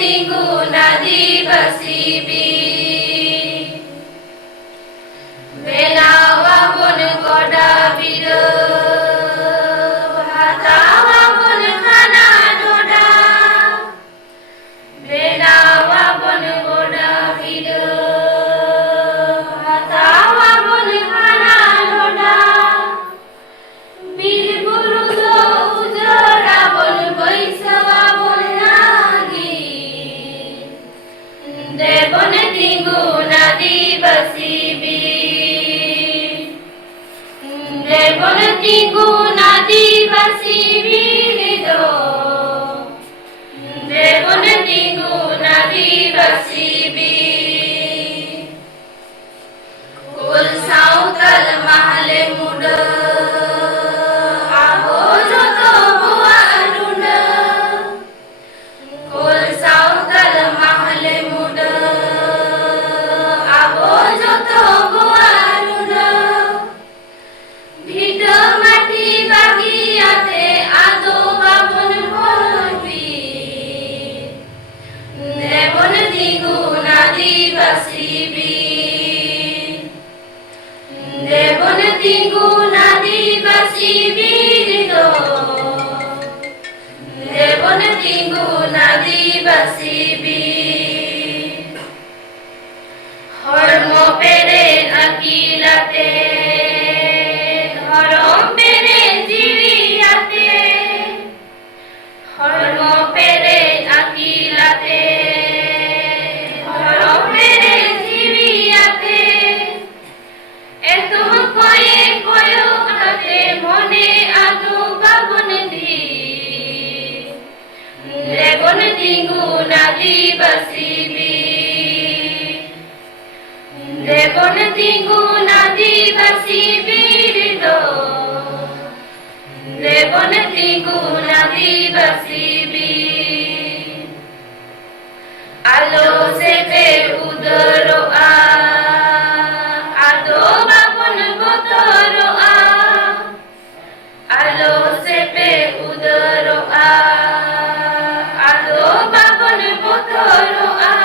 tingu nadibasi bi benawa bon goda bido hatawa bon khana doda benawa bon goda bido hatawa bon khana doda bir guru do ujara bon baisawa bon nagi devon tingu nadibasi bi devon tingu nadibasi birido devon tingu nadibasi bi kul sautal mahle muda abo joto bua aduna kul sautal mahle muda abo joto bua aduna ভিটো মাটি বাগিয়াতে আদো বাবন বলবি দেবন দিগু নাদিবাসিবি দেবন দিগু নাদিবাসিবি রিদো দেবন দিগু নাদিবাসিবি হরম পেরে আকিলাতে হরম পেরে জিবিয়াতে হরম পেরে আকিলাতে হরম পেরে জিবিয়াতে এত কয়ে কয়ো কাতে মনে আদু বাবন দি দেবন দিগু নাদিবাসিবি devon tingu nadibasibi rido devon tingu nadibasibi alo sepe udoro a ado babon botoro a alo sepe udoro a ado babon botoro a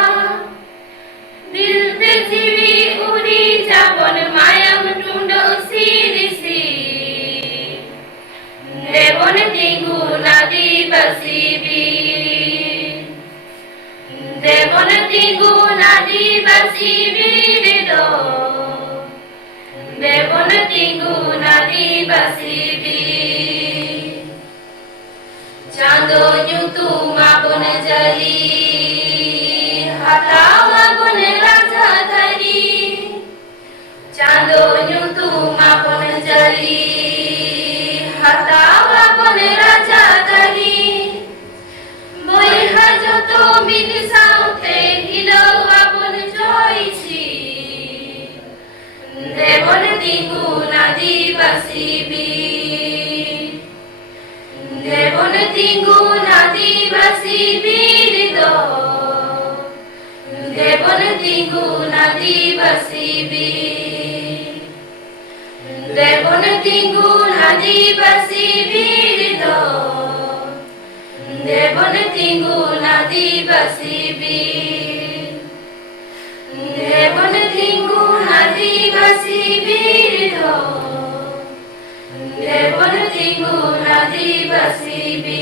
দিলতে জিবি উড়ি যাবন মায়াম টুন্ড সিরিসি দেবন তিগু নাদিবাসিবি দেবন তিগু নাদিবাসিবি রিদো দেবন তিগু নাদিবাসিবি চাঁদো জুতু মাবন জলি hatawa bon raja dari chando nyutu mapon jali hatawa bon raja dari boy hajo to min saute hilo abon joichi devon tingu nadibasibi devon tingu nadibasibi rido devon tingu nadibasibi devon tingu nadibasibi rido devon tingu nadibasibi devon tingu nadibasibi rido devon tingu nadibasibi